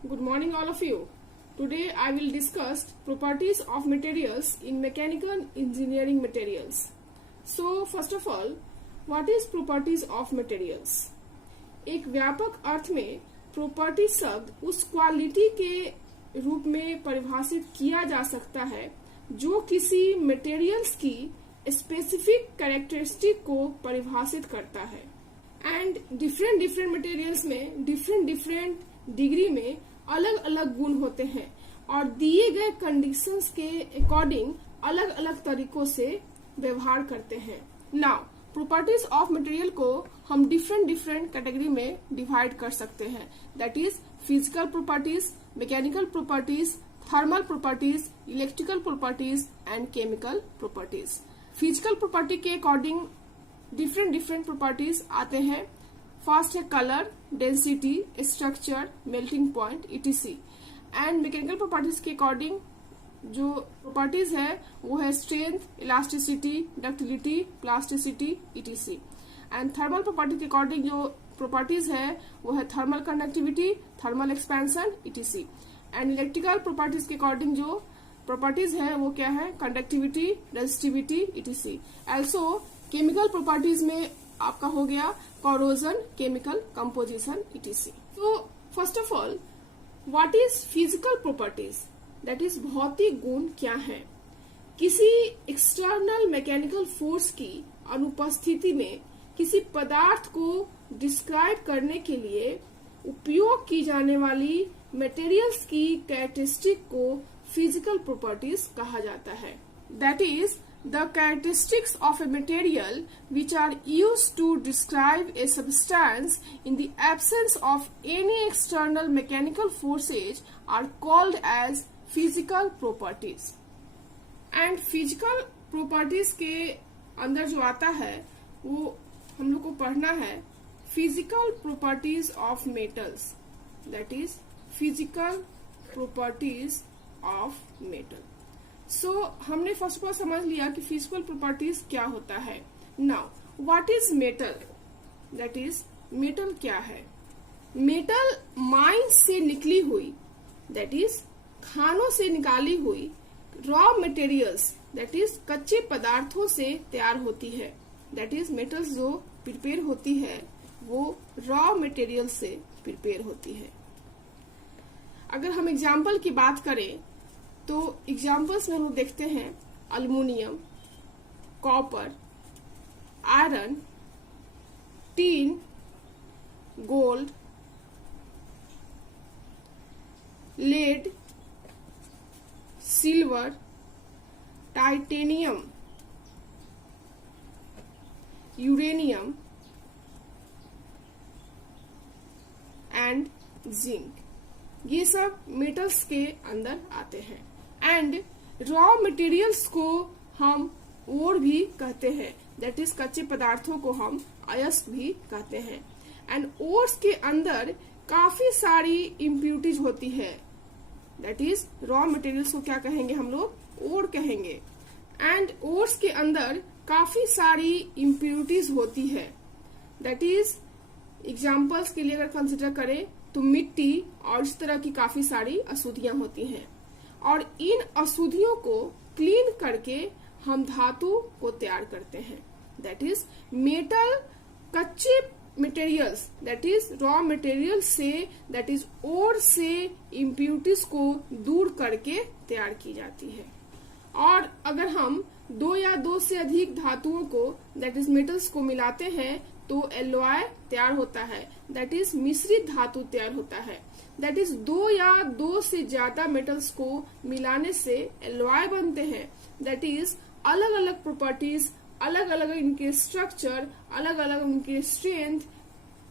Good morning all of you. Today I will discuss properties of materials in mechanical engineering materials. So first of all, what is properties of materials? एक व्यापक अर्थ में property शब्द उस quality के रूप में परिभाषित किया जा सकता है जो किसी मटेरियल्स की स्पेसिफिक कैरेक्टरिस्टिक को परिभाषित करता है। एंड डिफरेंट मटेरियल्स में डिफरेंट डिग्री में अलग अलग गुण होते हैं और दिए गए कंडीशंस के अकॉर्डिंग अलग अलग तरीकों से व्यवहार करते हैं। नाउ प्रॉपर्टीज ऑफ मटेरियल को हम डिफरेंट कैटेगरी में डिवाइड कर सकते हैं, that is physical properties, mechanical properties, thermal properties, electrical properties and chemical properties. Physical property के अकॉर्डिंग डिफरेंट प्रॉपर्टीज आते हैं। फर्स्ट है colour, density, structure, melting point etc। And mechanical properties के according जो प्रॉपर्टीज है वो है strength, elasticity, ductility, plasticity etc। And thermal property के अकॉर्डिंग जो प्रॉपर्टीज है वो है thermal conductivity, thermal expansion etc। And electrical properties के अकॉर्डिंग जो प्रॉपर्टीज है वो क्या है, conductivity, resistivity etc। Also chemical properties में आपका हो गया कोरोजन, केमिकल कंपोजिशन etc। तो first of all what is physical properties, that is भौतिक गुण क्या है। किसी एक्सटर्नल मैकेनिकल फोर्स की अनुपस्थिति में किसी पदार्थ को डिस्क्राइब करने के लिए उपयोग की जाने वाली मटेरियल्स की कैरेक्टरिस्टिक को फिजिकल प्रॉपर्टीज कहा जाता है। That is the characteristics of a material which are used to describe a substance in the absence of any external mechanical forces are called as physical properties। and physical properties के अंदर जो आता है वो हम लोग को पढ़ना है physical properties of metals, that is physical properties of metal। सो हमने फर्स्ट ऑफ ऑल समझ लिया कि फिजिकल प्रॉपर्टीज क्या होता है। Now what is metal, that is metal क्या है। मेटल माइन से निकली हुई, दैट इज खानों से निकाली हुई रॉ मटेरियल्स, दैट इज कच्चे पदार्थों से तैयार होती है। दैट इज मेटल्स जो प्रिपेयर होती है वो रॉ मटेरियल से प्रिपेयर होती है। अगर हम एग्जाम्पल की बात करें तो एग्जाम्पल्स में हम लोग देखते हैं aluminium, copper, iron, tin, gold, lead, silver, titanium, uranium and zinc. ये सब मेटल्स के अंदर आते हैं। एंड रॉ मटेरियल्स को हम ओर भी कहते हैं, दैट इज कच्चे पदार्थों को हम अयस्क भी कहते हैं। एंड ओर्स के अंदर काफी सारी इम्प्यूरिटीज होती है, दैट इज रॉ मटेरियल्स को क्या कहेंगे हम लोग, ओर कहेंगे। एंड ओर्स के अंदर काफी सारी इम्प्यूरिटीज होती है, दैट इज एग्जाम्पल्स के लिए अगर कंसिडर करें तो मिट्टी और इस तरह की काफी सारी अशुद्धियां होती हैं और इन अशुद्धियों को क्लीन करके हम धातु को तैयार करते हैं। दैट इज मेटल कच्चे materials, that is raw material से, दैट इज ओर से इम्प्यूरिटीज को दूर करके तैयार की जाती है। और अगर हम दो या दो से अधिक धातुओं को, दैट इज मेटल्स को मिलाते हैं तो एलॉय तैयार होता है, दैट इज मिश्रित धातु तैयार होता है। दैट इज दो या दो से ज्यादा मेटल्स को मिलाने से एलॉय बनते हैं, दैट इज अलग अलग प्रॉपर्टीज, अलग अलग इनके स्ट्रक्चर, अलग अलग उनके स्ट्रेंथ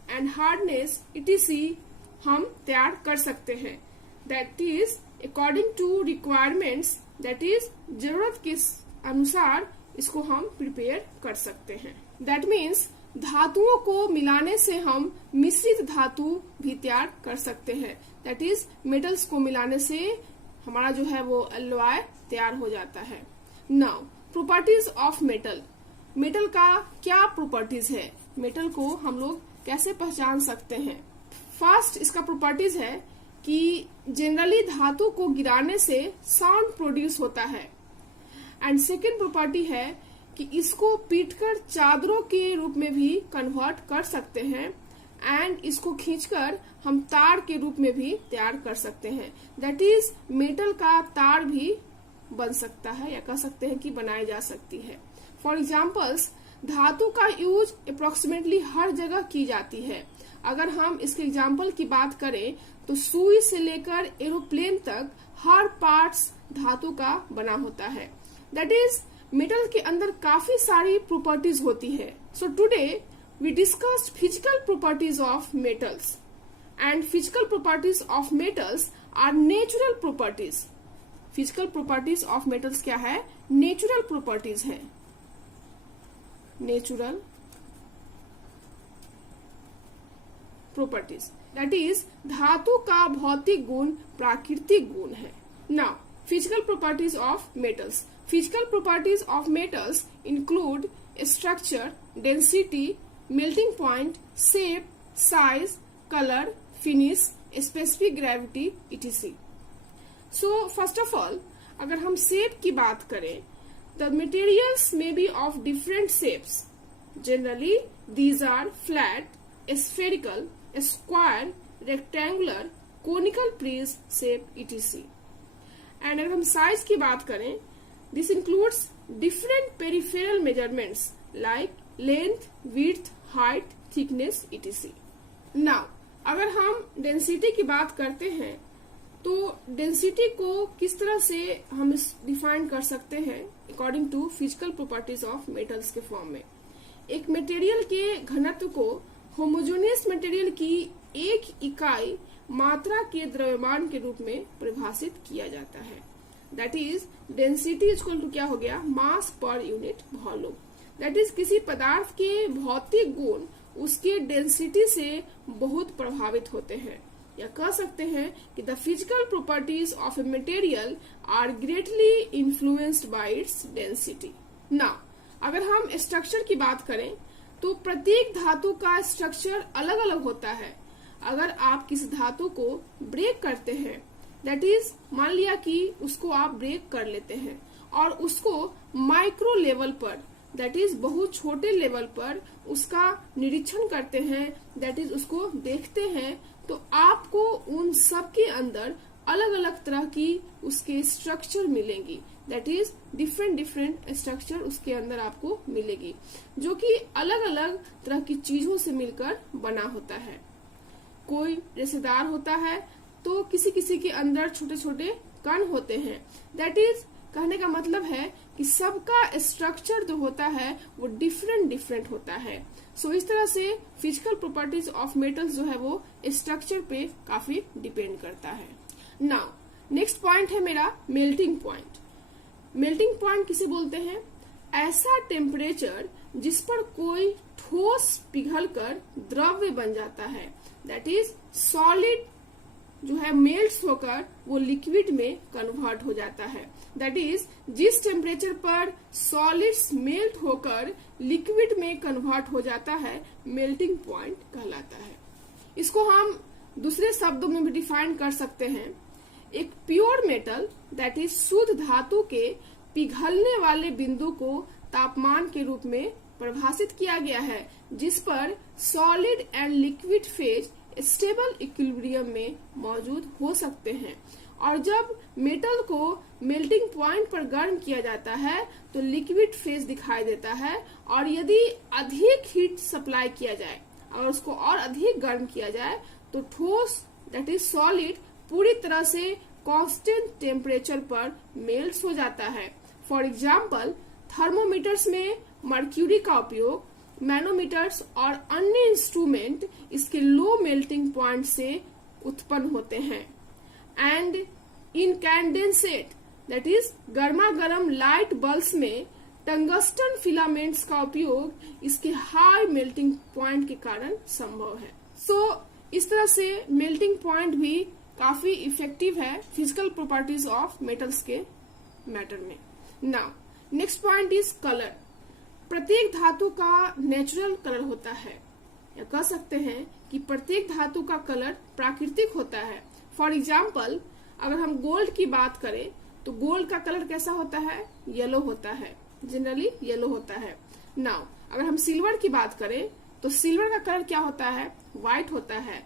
एंड हार्डनेस etc हम तैयार कर सकते हैं। That is according to requirements, that is जरूरत के अनुसार इसको हम प्रिपेयर कर सकते हैं। दैट मीन्स धातुओं को मिलाने से हम मिश्रित धातु भी तैयार कर सकते हैं, दैट इज मेटल्स को मिलाने से हमारा जो है वो एलॉय तैयार हो जाता है। Now properties of metal, metal का क्या प्रॉपर्टीज है, मेटल को हम लोग कैसे पहचान सकते हैं। फर्स्ट इसका प्रॉपर्टीज है कि जनरली धातु को गिराने से साउंड प्रोड्यूस होता है। एंड सेकेंड प्रॉपर्टी है कि इसको पीटकर चादरों के रूप में भी कन्वर्ट कर सकते हैं एंड इसको खींचकर हम तार के रूप में भी तैयार कर सकते हैं। दैट इज मेटल का तार भी बन सकता है या कह सकते हैं कि बनाई जा सकती है। फॉर एग्जाम्पल्स, धातु का यूज अप्रोक्सीमेटली हर जगह की जाती है। अगर हम इसके एग्जाम्पल की बात करें तो सुई से लेकर एरोप्लेन तक हर पार्ट्स धातु का बना होता है। दैट इज मेटल के अंदर काफी सारी प्रॉपर्टीज होती है। So today we discussed physical properties of metals and physical properties of metals are natural properties. Physical properties of metals क्या है? नेचुरल प्रॉपर्टीज है। नेचुरल प्रॉपर्टीज दैट इज धातु का भौतिक गुण प्राकृतिक गुण है। Now physical properties of metals. Physical properties of metals include structure, density, melting point, shape, size, color, finish, specific gravity, etc. So first of all, अगर हम shape की बात करें, the materials may be of different shapes. Generally, these are flat, spherical, square, rectangular, conical prism shape, etc. And अगर हम size की बात करें, this includes different peripheral measurements like length, width, height, thickness, etc. Now, अगर हम density की बात करते हैं तो डेंसिटी को किस तरह से हम डिफाइन कर सकते हैं according to physical properties of metals के फॉर्म में। एक मटेरियल के घनत्व को होमोजेनियस मटेरियल की एक इकाई मात्रा के द्रव्यमान के रूप में परिभाषित किया जाता है। That is density equal to क्या हो गया? मास per unit volume. That is किसी पदार्थ के भौतिक गुण उसके डेंसिटी से बहुत प्रभावित होते हैं, या कह सकते हैं कि the physical properties of a material are greatly influenced by its density. Now अगर हम स्ट्रक्चर की बात करें तो प्रत्येक धातु का स्ट्रक्चर अलग अलग होता है। अगर आप किसी धातु को ब्रेक करते हैं, दैट इज मान लिया कि उसको आप ब्रेक कर लेते हैं और उसको माइक्रो लेवल पर, दैट इज बहुत छोटे लेवल पर उसका निरीक्षण करते हैं, दैट इज उसको देखते हैं, तो आपको उन सब के अंदर अलग अलग तरह की उसके स्ट्रक्चर मिलेंगी। दैट इज डिफरेंट स्ट्रक्चर उसके अंदर आपको मिलेगी, जो कि अलग अलग तरह की चीजों से मिलकर बना होता है। कोई रेशेदार होता है तो किसी किसी के अंदर छोटे छोटे कण होते हैं। दैट इज कहने का मतलब है कि सबका स्ट्रक्चर जो होता है वो डिफरेंट होता है। सो इस तरह से फिजिकल प्रॉपर्टीज ऑफ मेटल्स जो है वो स्ट्रक्चर पे काफी डिपेंड करता है। नाउ नेक्स्ट पॉइंट है मेरा मेल्टिंग पॉइंट। मेल्टिंग पॉइंट किसे बोलते हैं? ऐसा टेम्परेचर जिस पर कोई ठोस पिघलकर द्रव्य बन जाता है। दैट इज सॉलिड जो है मेल्ट होकर वो लिक्विड में कन्वर्ट हो जाता है। दैट इज जिस टेम्परेचर पर सॉलिड्स मेल्ट होकर लिक्विड में कन्वर्ट हो जाता है, मेल्टिंग पॉइंट कहलाता है। इसको हम दूसरे शब्दों में भी डिफाइन कर सकते हैं। एक प्योर मेटल दैट इज शुद्ध धातु के पिघलने वाले बिंदु को तापमान के रूप में परिभाषित किया गया है, जिस पर solid and liquid phase stable equilibrium में मौजूद हो सकते हैं। और जब मेटल को मेल्टिंग पॉइंट पर गर्म किया जाता है तो लिक्विड फेज दिखाई देता है, और यदि अधिक हीट सप्लाई किया जाए, अगर उसको और अधिक गर्म किया जाए, तो ठोस दैट इज सॉलिड पूरी तरह से कांस्टेंट टेम्परेचर पर मेल्ट हो जाता है। फॉर एग्जाम्पल, थर्मोमीटर्स में मर्क्यूरी का उपयोग, मैनोमीटर्स और अन्य इंस्ट्रूमेंट इसके लो मेल्टिंग पॉइंट से उत्पन्न होते हैं। एंड इनकैंडेंसेट दैट इज गर्मा गर्म लाइट बल्ब्स में टंगस्टन फिलामेंट्स का उपयोग इसके हाई मेल्टिंग पॉइंट के कारण संभव है। सो इस तरह से मेल्टिंग पॉइंट भी काफी इफेक्टिव है फिजिकल प्रॉपर्टीज ऑफ मेटल्स के मैटर में। Now next point is colour. प्रत्येक धातु का नेचुरल कलर होता है, या कह सकते हैं कि प्रत्येक धातु का कलर प्राकृतिक होता है। फॉर एग्जाम्पल अगर हम गोल्ड की बात करें तो गोल्ड का कलर कैसा होता है, येलो होता है, जनरली येलो होता है। नाउ अगर हम सिल्वर की बात करें तो सिल्वर का कलर क्या होता है, व्हाइट होता है।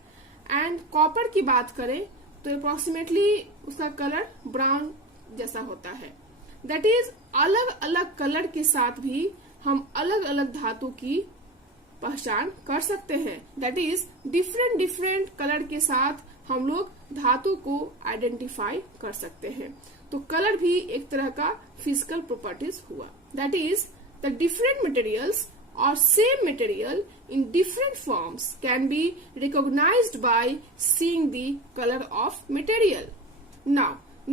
एंड कॉपर की बात करें तो अप्रोक्सीमेटली उसका कलर ब्राउन जैसा होता है। दैट इज अलग अलग कलर के साथ भी हम अलग अलग धातु की पहचान कर सकते हैं। That is different different colour के साथ हम लोग धातु को आइडेंटिफाई कर सकते हैं। तो कलर भी एक तरह का फिजिकल प्रॉपर्टीज हुआ। That is the different materials or same material in different forms can be recognized by seeing the color of material. Now,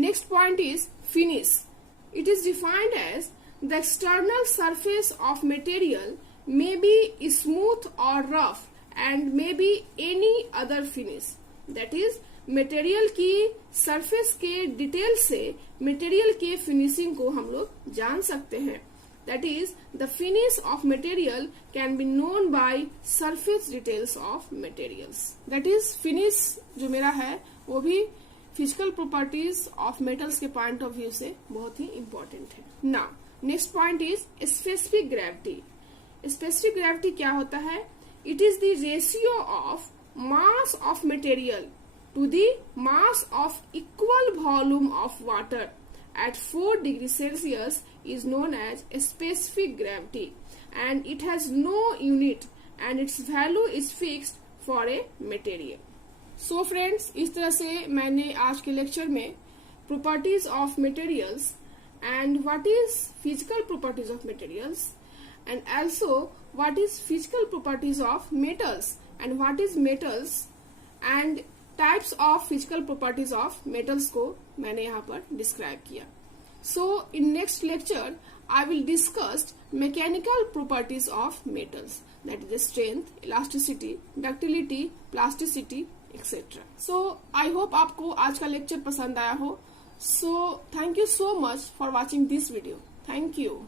next point is finish. It is defined as the external surface of material may be smooth or rough and may be any other finish. That is, material की surface के detail से material के finishing को हम लोग जान सकते हैं। That is, the finish of material can be known by surface details of materials. That is, finish जो मेरा है वो भी physical properties of metals के point of view से बहुत ही important है। Now, next point is specific gravity. Specific gravity क्या होता है? It is the ratio of mass of material to the mass of equal volume of water at 4 degrees Celsius is known as specific gravity, and it has no unit and its value is fixed for a material. So friends, इस तरह से मैंने आज के lecture में properties of materials and what is physical properties of materials and also what is physical properties of metals and what is metals and types of physical properties of metals को मैंने यहाँ पर डिस्क्राइब किया। So in next lecture I will discuss mechanical properties of metals, that is strength, elasticity, ductility, plasticity etcetera. So I hope आपको आज का lecture पसंद आया हो। So thank you so much for watching this video. Thank you.